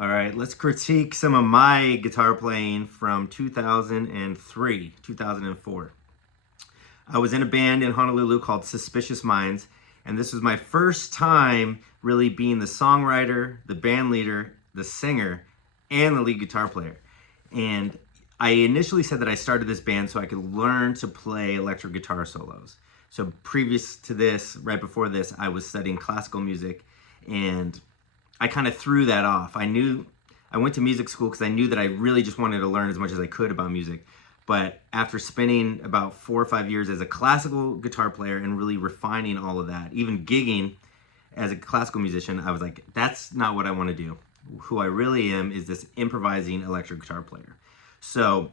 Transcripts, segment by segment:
All right, let's critique some of my guitar playing from 2003, 2004. I was in a band in Honolulu called Suspicious Minds, and this was my first time really being the songwriter, the band leader, the singer, and the lead guitar player. And I initially said that I started this band so I could learn to play electric guitar solos. So previous to this, right before this, I was studying classical music, and I kind of threw that off. I went to music school because I knew that I really just wanted to learn as much as I could about music. But after spending about 4 or 5 years as a classical guitar player and really refining all of that, even gigging as a classical musician, I was like, that's not what I want to do. Who I really am is this improvising electric guitar player. So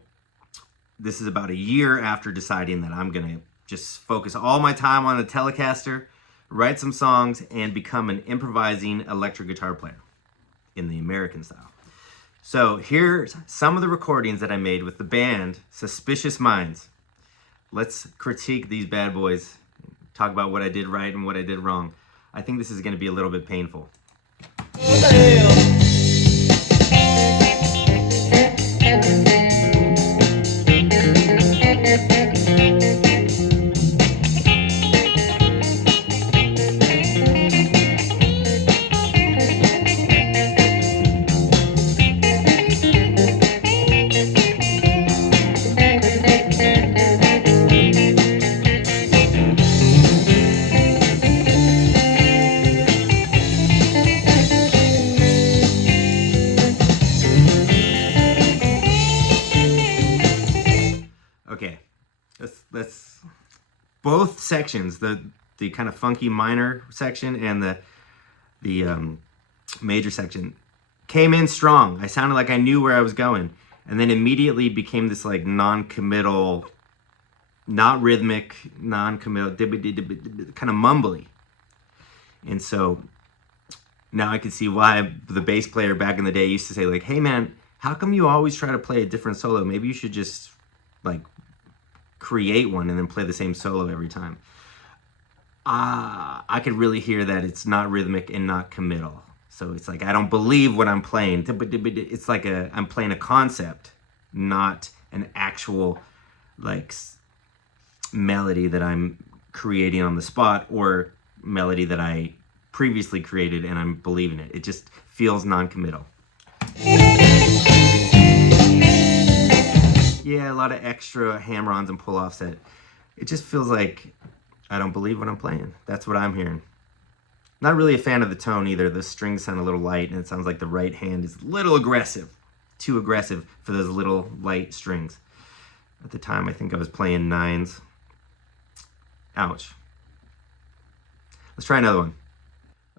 this is about a year after deciding that I'm going to just focus all my time on the Telecaster, write some songs, and become an improvising electric guitar player in the American style. So here's some of the recordings that I made with the band Suspicious Minds. Let's critique these bad boys, talk about what I did right and what I did wrong. I think this is going to be a little bit painful. What the hell? Okay, let's both sections, the kind of funky minor section and the major section, came in strong. I sounded like I knew where I was going, and then immediately became this like non-committal, not rhythmic, non-committal, kind of mumbly. And so now I can see why the bass player back in the day used to say like, hey man, how come you always try to play a different solo? Maybe you should just like create one and then play the same solo every time. I could really hear that it's not rhythmic and not committal. So it's like I don't believe what I'm playing. It's like I'm playing a concept, not an actual like melody that I'm creating on the spot or melody that I previously created and I'm believing it. It just feels non-committal. Yeah, a lot of extra hammer-ons and pull-offs that it just feels like I don't believe what I'm playing. That's what I'm hearing. Not really a fan of the tone either. The strings sound a little light and it sounds like the right hand is a little aggressive. Too aggressive for those little light strings. At the time, I think I was playing nines. Ouch. Let's try another one.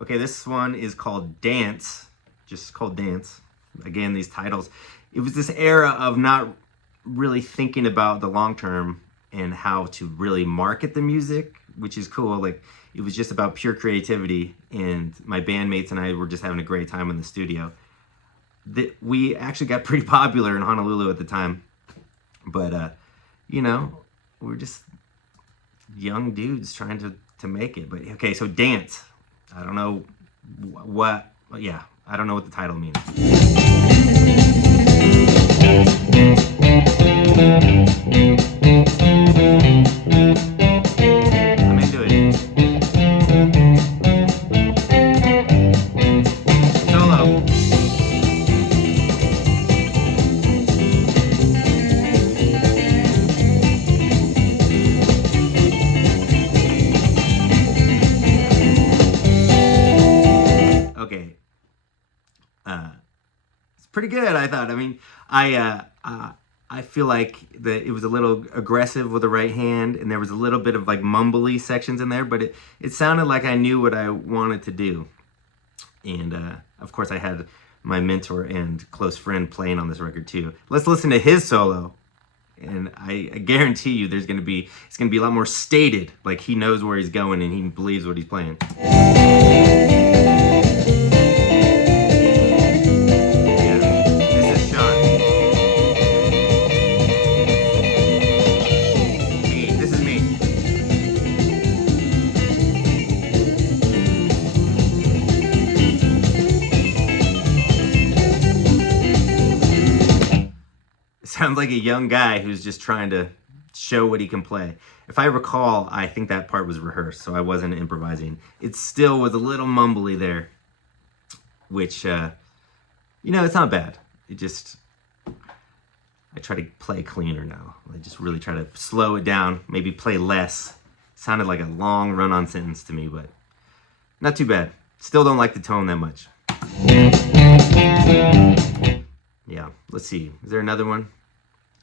Okay, this one is called Dance. Just called Dance. Again, these titles. It was this era of not really thinking about the long term and how to really market the music, which is cool. Like it was just about pure creativity, and my bandmates and I were just having a great time in the studio. We actually got pretty popular in Honolulu at the time, but you know, we're just young dudes trying to make it. But okay, so Dance. I don't know what, yeah, I don't know what the title means. I'm into it. Solo. Okay. It's pretty good, I thought. I mean, I feel like that it was a little aggressive with the right hand, and there was a little bit of like mumbly sections in there, but it sounded like I knew what I wanted to do. And of course, I had my mentor and close friend playing on this record too. Let's listen to his solo, and I guarantee you, it's gonna be a lot more stated. Like he knows where he's going and he believes what he's playing. Sounds like a young guy who's just trying to show what he can play. If I recall, I think that part was rehearsed, so I wasn't improvising. It still was a little mumbly there, which, it's not bad. I try to play cleaner now. I just really try to slow it down, maybe play less. Sounded like a long run-on sentence to me, but not too bad. Still don't like the tone that much. Yeah, let's see. Is there another one?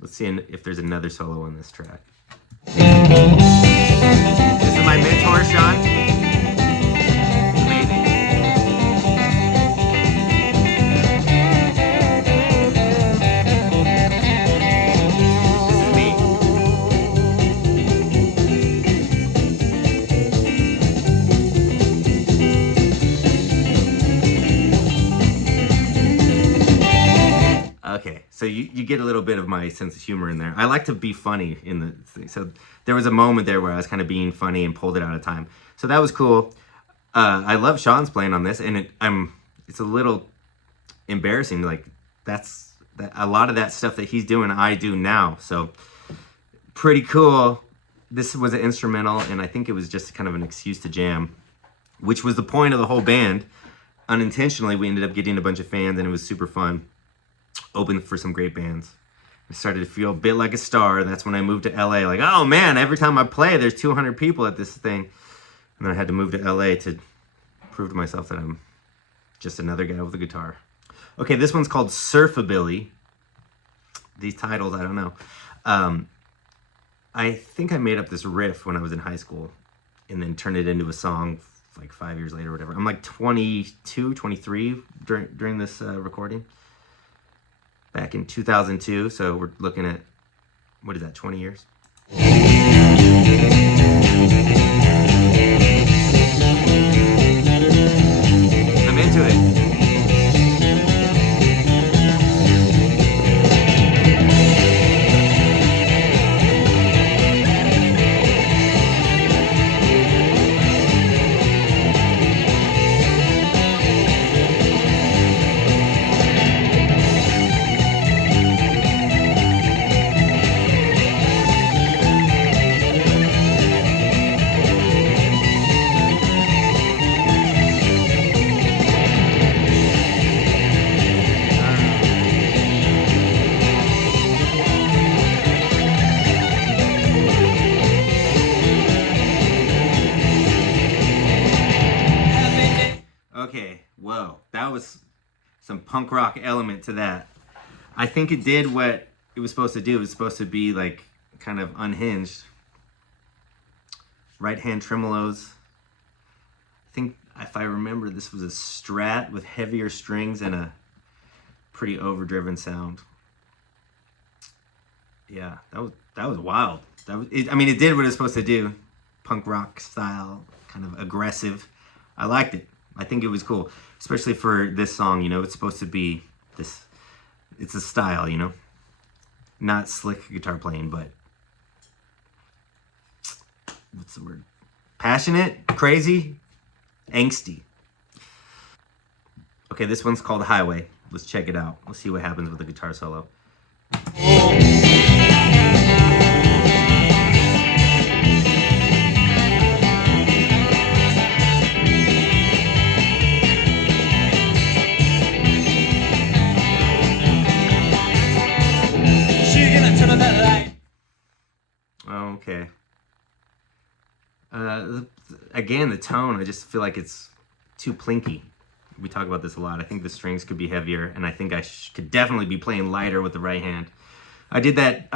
Let's see if there's another solo on this track. This is my mentor, Sean. Amazing. This is me. Okay, so you get a little bit of my sense of humor in there. I like to be funny in the thing. So there was a moment there where I was kind of being funny and pulled it out of time. So that was cool. I love Sean's playing on this, and it's a little embarrassing. Like a lot of that stuff that he's doing, I do now. So pretty cool. This was an instrumental, and I think it was just kind of an excuse to jam, which was the point of the whole band. Unintentionally, we ended up getting a bunch of fans, and it was super fun. Opened for some great bands. I started to feel a bit like a star. That's when I moved to LA. Like, oh man, every time I play, there's 200 people at this thing. And then I had to move to LA to prove to myself that I'm just another guy with a guitar. Okay, this one's called Surfabilly. These titles, I don't know. I think I made up this riff when I was in high school and then turned it into a song like 5 years later or whatever. I'm like 22, 23 during this recording. Back in 2002, so we're looking at, what is that, 20 years? I'm into it. Okay, whoa, that was some punk rock element to that. I think it did what it was supposed to do. It was supposed to be like kind of unhinged. Right hand tremolos. I think if I remember, this was a Strat with heavier strings and a pretty overdriven sound. Yeah, that was wild. It did what it was supposed to do. Punk rock style, kind of aggressive. I liked it. I think it was cool, especially for this song. It's supposed to be this. It's a style, not slick guitar playing, but what's the word? Passionate, crazy, angsty. Okay, this one's called Highway. Let's check it out. Let's see what happens with the guitar solo. Okay. Again, the tone, I just feel like it's too plinky. We talk about this a lot. I think the strings could be heavier, and I think I could definitely be playing lighter with the right hand. I did that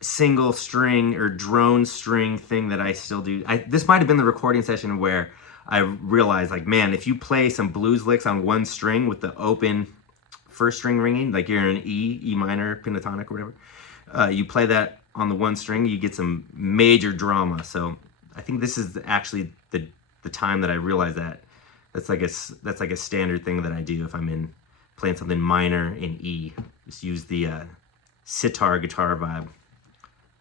single string or drone string thing that I still do. This might have been the recording session where I realized, like, man, if you play some blues licks on one string with the open first string ringing, like you're in E minor, pentatonic or whatever, you play that on the one string, you get some major drama. So I think this is actually the time that I realized that. That's like a standard thing that I do if I'm playing something minor in E. Just use the sitar guitar vibe.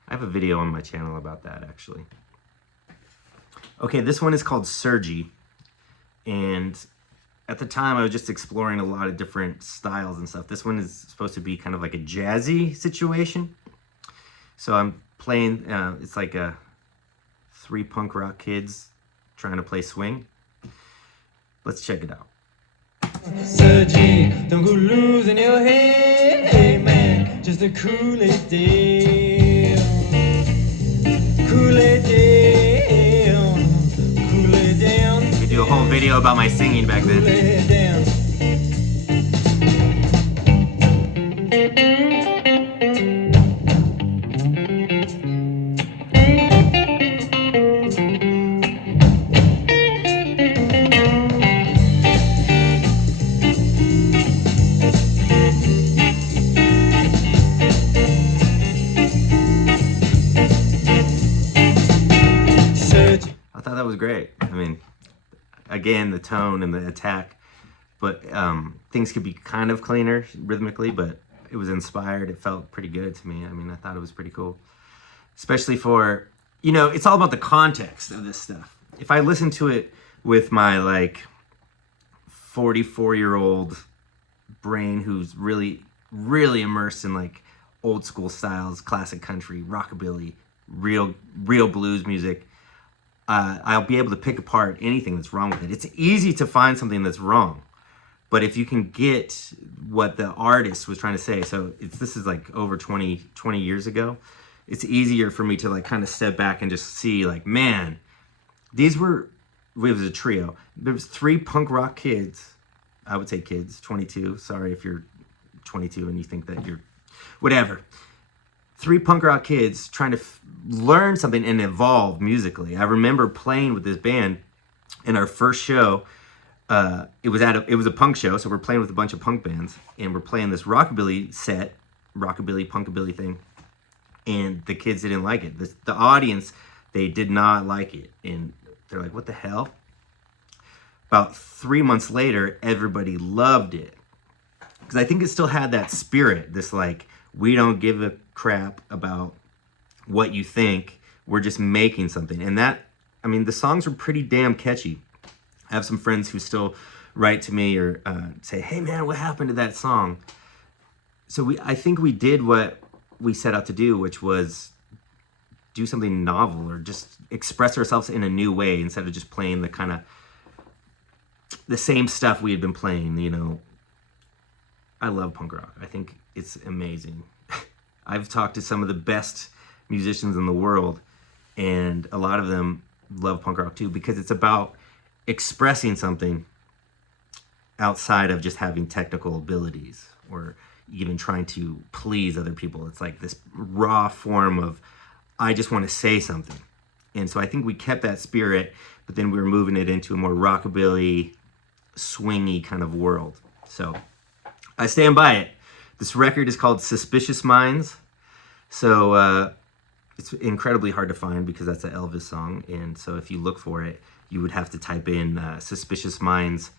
I have a video on my channel about that, actually. Okay, this one is called Surgy, and at the time I was just exploring a lot of different styles and stuff. This one is supposed to be kind of like a jazzy situation. So I'm playing, it's like three punk rock kids trying to play swing. Let's check it out. Surgery, don't go losing your head, hey man, just a cool it down. Cool it down, cool it down. I could do a whole video about my singing back Cool then. it down. I thought that was great. I mean, again, the tone and the attack, but things could be kind of cleaner rhythmically, but it was inspired. It felt pretty good to me. I mean, I thought it was pretty cool, especially for, you know, it's all about the context of this stuff. If I listen to it with my like 44-year-old brain who's really, really immersed in like old school styles, classic country, rockabilly, real blues music, I'll be able to pick apart anything that's wrong with it. It's easy to find something that's wrong, but if you can get what the artist was trying to say, so this is like over 20 years ago, it's easier for me to like kind of step back and just see like, man, it was a trio. There was three punk rock kids, I would say kids, 22, sorry if you're 22 and you think that you're whatever. Three punk rock kids trying to learn something and evolve musically. I remember playing with this band in our first show. It was a punk show, so we're playing with a bunch of punk bands, and we're playing this rockabilly set, rockabilly, punkabilly thing, and the kids didn't like it. The audience, they did not like it, and they're like, what the hell? About 3 months later, everybody loved it, because I think it still had that spirit, this like, we don't give a crap about what you think, we're just making something. And that, I mean, the songs were pretty damn catchy. I have some friends who still write to me or say, hey man, what happened to that song? So I think we did what we set out to do, which was do something novel or just express ourselves in a new way instead of just playing the kind of the same stuff we had been playing, you know. I love punk rock. I think it's amazing. I've talked to some of the best musicians in the world, and a lot of them love punk rock too, because it's about expressing something outside of just having technical abilities or even trying to please other people. It's like this raw form of, I just want to say something. And so I think we kept that spirit, but then we were moving it into a more rockabilly, swingy kind of world. So I stand by it. This record is called Suspicious Minds. So it's incredibly hard to find because that's an Elvis song. And so if you look for it, you would have to type in Suspicious Minds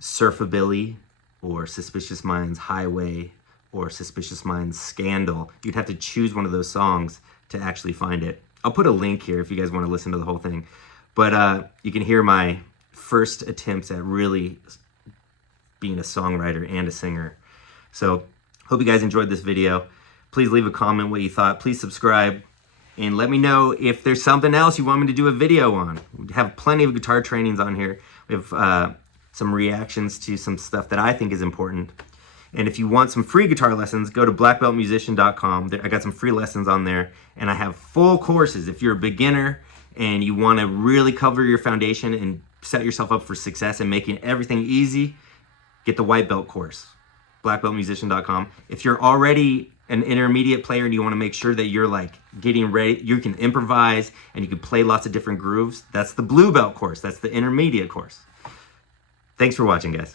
Surfabilly or Suspicious Minds Highway or Suspicious Minds Scandal. You'd have to choose one of those songs to actually find it. I'll put a link here if you guys want to listen to the whole thing. But you can hear my first attempts at really being a songwriter and a singer. So hope you guys enjoyed this video. Please leave a comment what you thought. Please subscribe and let me know if there's something else you want me to do a video on. We have plenty of guitar trainings on here. We have some reactions to some stuff that I think is important. And if you want some free guitar lessons, go to blackbeltmusician.com. I got some free lessons on there, and I have full courses. If you're a beginner and you want to really cover your foundation and set yourself up for success and making everything easy, get the white belt course, blackbeltmusician.com. If you're already an intermediate player and you want to make sure that you're like getting ready, you can improvise and you can play lots of different grooves, that's the blue belt course. That's the intermediate course. Thanks for watching, guys.